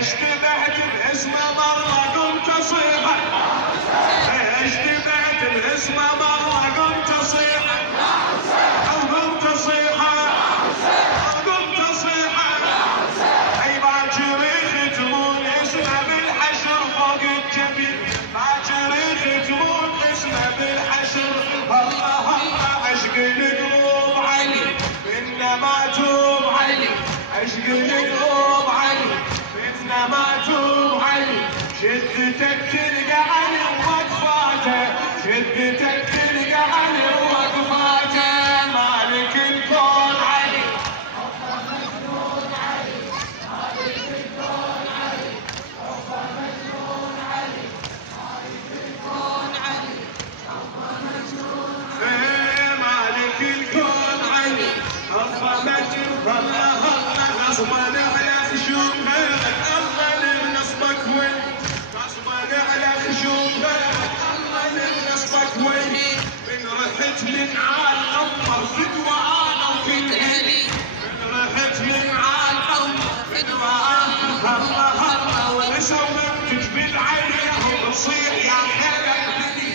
اشتبهت باسمه مرة قمت اصيحه، اشتبهت باسمه مرة قمت اصيحه، قمت اصيحه، قمت اصيحه، اي باكر يختمون اسمه بالحشر فوق الجبين، باكر يختمون اسمه بالحشر. الله الله عشق القلوب علي انما توب علي، عشق القلوب علي انما توب علي، شدتك تلقى علي ووقفاته، شدتك تلقى علي ووقفاته، مالك الكون علي، مجنون علي، مالك الكون علي، مجنون علي، مالك الكون علي، مجنون علي، مالك الكون علي، الله مجنون الله الله غصبا على خشومك، الله لنصبك وين، غصبا على خشومك، الله لنصبك وين، من رحت من عال عمر فدوى انا وفي اهلي، من رحت من عال عمر فدوى انا، الله الله ونسوا منتج بالعينيهم تصير يا خلق بني،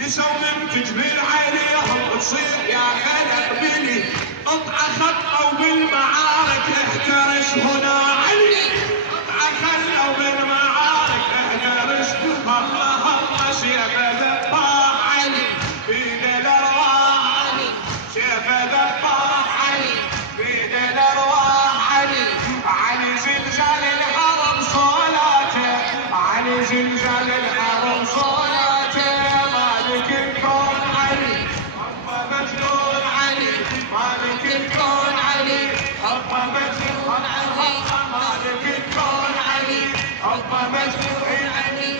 نسوا منتج بالعينيهم تصير يا خلق بني، قطع خطه وبالمعارك احترس هنا علي، قطع خلوا بالمعارك احترس، الله الله سيف ذباح علي بيد الارواح علي، سيف ذباح علي بيد الارواح علي، علي زلزال الحرم صلاته، علي زلزال الحرم صلاته، مالك الكون علي، الله مجنون علي، مالك الكون علي، الله مجنون علي، مالك الكون علي، الله مجنون علي،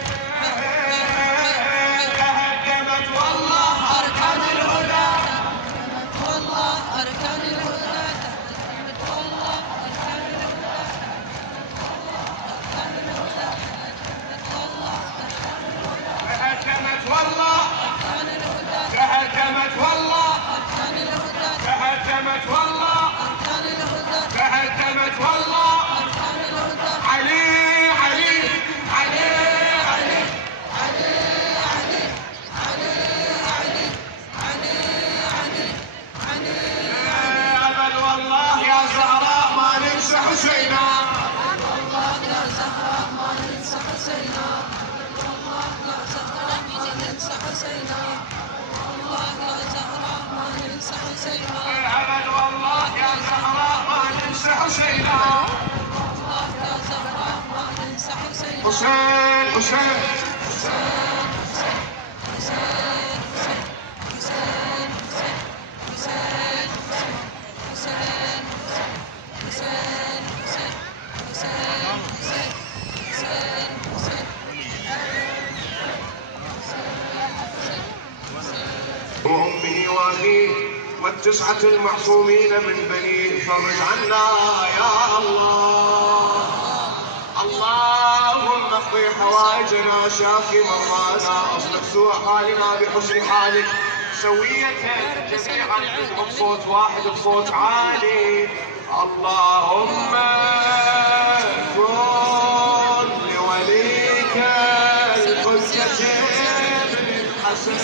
تهدمت والله اركان الهدى، والله اركان الهدى، والله اركان الهدى، تهدمت والله اركان الهدى، تهدمت والله اركان الهدى، تهدمت والله اركان الهدى، تهدمت والله اركان الهدى، علي علي علي علي علي علي علي علي علي علي علي ابد والله يا زهراء ما ننسى حسينا، والله يا زهراء ما ننسى حسينا، والله يا زهراء ما ننسى حسينا، والله يا زهراء ما ننسى حسينا، ابد والله يا زهراء ما ننسى حسينا، والله يا زهراء ما ننسى حسينا، حسين حسين وأمه وأخيه والتسعة المعصومين من بنيه، فرج عنا يا الله، اللهم اقضي حوائجنا شافي مرضانا، اصلح سوء حالنا بحسن حالك، سوية جميعا بصوت واحد بصوت عالي، اللهم كن لوليك الحجة بن الحسن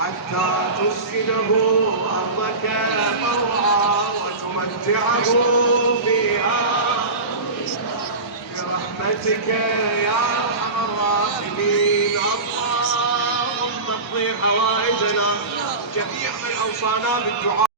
حتى تسكنه أرضك طوعا وتمتعه فيها برحمتك يا أرحم الراحمين، اللهم اقضي حوائجنا جميع من أوصانا بالدعاء.